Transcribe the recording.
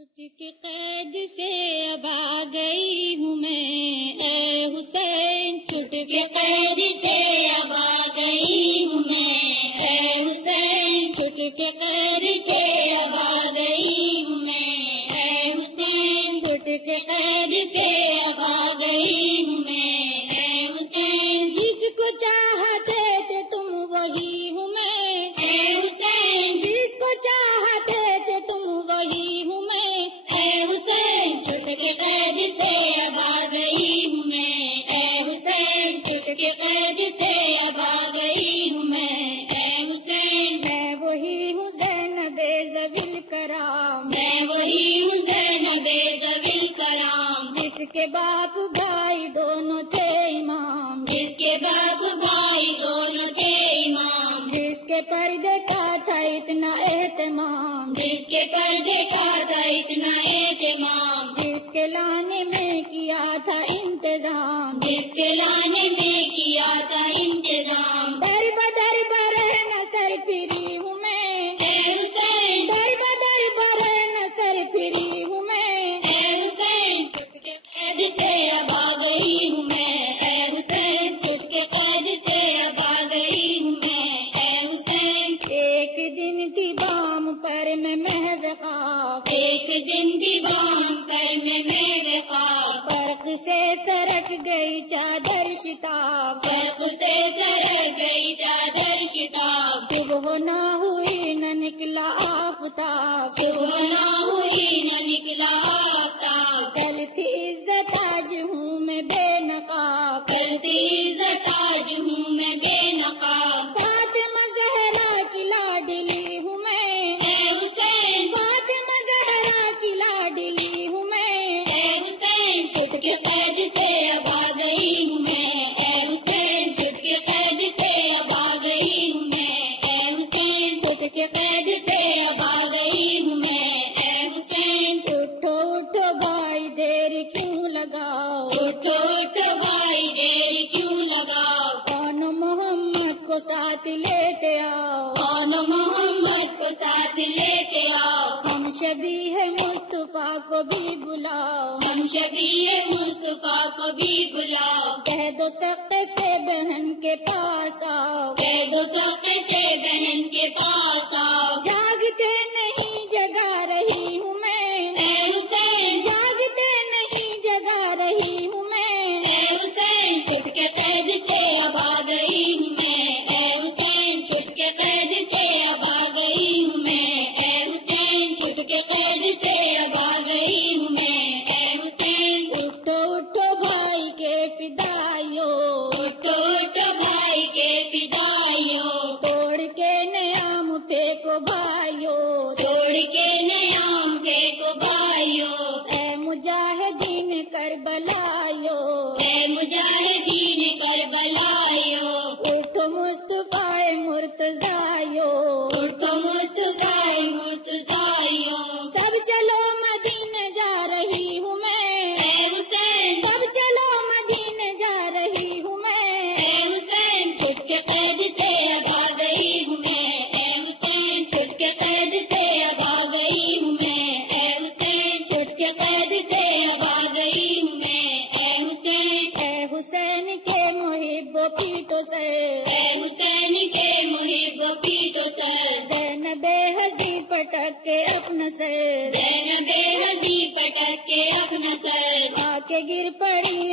چھٹ کے قید سے اب آ گئی ہوں میں، اے حسین چھٹ کے قید سے اب آ گئی ہوں میں، اے حسین چھٹ کے قید سے اب آ گئی ہوں میں، اے حسین چھٹ کے قید سے اب آ گئی ہوں میں، اے حسین جس کو چاہتے تھے تم وہی ہوں میں، اے حسین جس کو چاہتے تھے تم وہی ہوں میں، اے حسین چھٹ کے قید سے اب آ گئی ہوں میں، اے حسین چھٹ کے قید سے اب آ گئی ہوں میں، اے حسین میں وہی ہوں زینب ذوی الکرام، میں وہی ہوں زینب ذوی الکرام، جس کے باپ بھائی دونوں تھے امام، جس کے باپ بھائی دونوں تھے امام، جس کے پردے کا تھا اتنا اہتمام، جس کے پردے کا تھا اتنا اہتمام، جس کے لانے میں کیا تھا انتظام، جس کے لانے میں کیا تھا انتظام، در بدر برہنہ سر پھری ہوں میں، اے حسین در بدر برہنہ سر پھری ہوں میں، اے حسین چھٹ کے قید سے اب آ گئی ہوں میں، اے حسین چھٹ کے قید سے اب آ گئی ہوں میں، اے حسین ایک دن تھی بام پر میں محو خواب، ایک دن تھی بام پر میں محو خواب، فرق سے سرک گئی چادر شتاب، فرق سے سرک گئی چادر شتاب، صبح نہ ہوئی نہ نکلا آفتاب، صبح نہ ہوئی نہ نکلا آفتاب، کل تھی عزت آج ہوں میں بے نقاب، کل تھی عزت آج ہوں میں بے نقاب، فاطمہ زہرا کی لاڈلی ہوں میں، اے حسین فاطمہ زہرا کی لاڈلی ہوں میں، اے حسین چھٹ کے قید سے اب آ گئی ہوں میں، اے حسین چھٹ کے قید سے اب آ گئی ہوں میں، اے حسین چھٹ کے قید سے اب آ گئی ہوں میں، اے حسین اٹھو اٹھو بھائی دیر کیوں لگاؤ، اٹھو اٹھو بھائی دیر کیوں لگاؤ، کون محمد کو ساتھ لیتے آؤ، کون محمد کو ساتھ لیتے آؤ، ہم شبیہ مصطفیٰ کو بھی بلاؤ، ہم شبیہ مصطفیٰ کو بھی بلاؤ، کہہ دو سخت سے بہن کے پاس آؤ، کہہ دو سخت سے بہن کے پاس آؤ، جاگتے نہیں جگا رہی ہوں میں، اے حسین جاگتے نہیں جگا رہی ہوں میں، اے حسین چھٹ کے قید سے اب آ گئی ہوں میں، اے حسین چھٹ کے قید سے اب آ گئی ہوں میں، اے حسین چھٹ کے قید سے اب آ گئی ہوں میں، اے حسین اٹھو اٹھو بھائی کے فدائیوں، اٹھو اٹھو بھائی کے فدائیوں، توڑ کے نیام پھینکو بھائیوں، توڑ کے نیام پھینکو بھائیوں، اے مجاہدین کربلائیوں، اے مجاہدین کربلائیوں، اٹھو مصطفیٰ مرتضیٰ، اٹھو مصطفیٰ مرتضیٰ، سب چلو مدینہ جا رہی ہوں میں، اے حسین سب چلو مدینہ جا رہی ہوں میں، اے حسین چھٹ کے قید سے اب آ گئی ہوں میں، اے حسین چھٹ کے قید سے اب آ گئی ہوں میں، اے حسین چھٹ کے قید سے اب آ گئی ہوں میں، اے حسین کے محب پیٹو سر، اے حسین کے محب پیٹو سر، زینب ہزی پٹک کے اپنا سر، زینب ہزی پٹک کے اپنا سر، آ کے گر پڑی